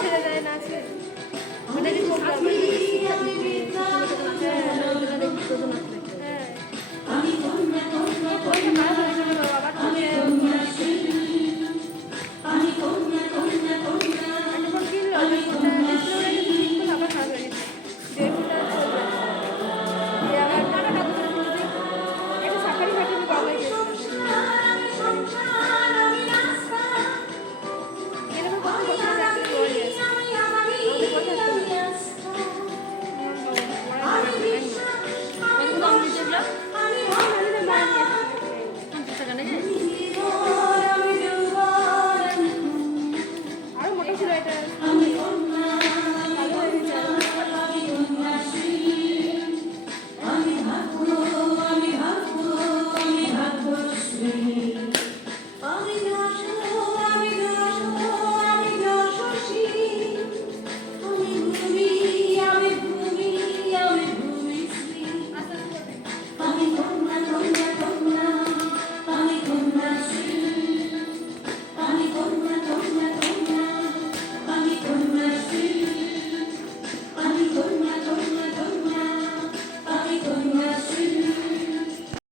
ছেড়ে দেয় না ছেড়ে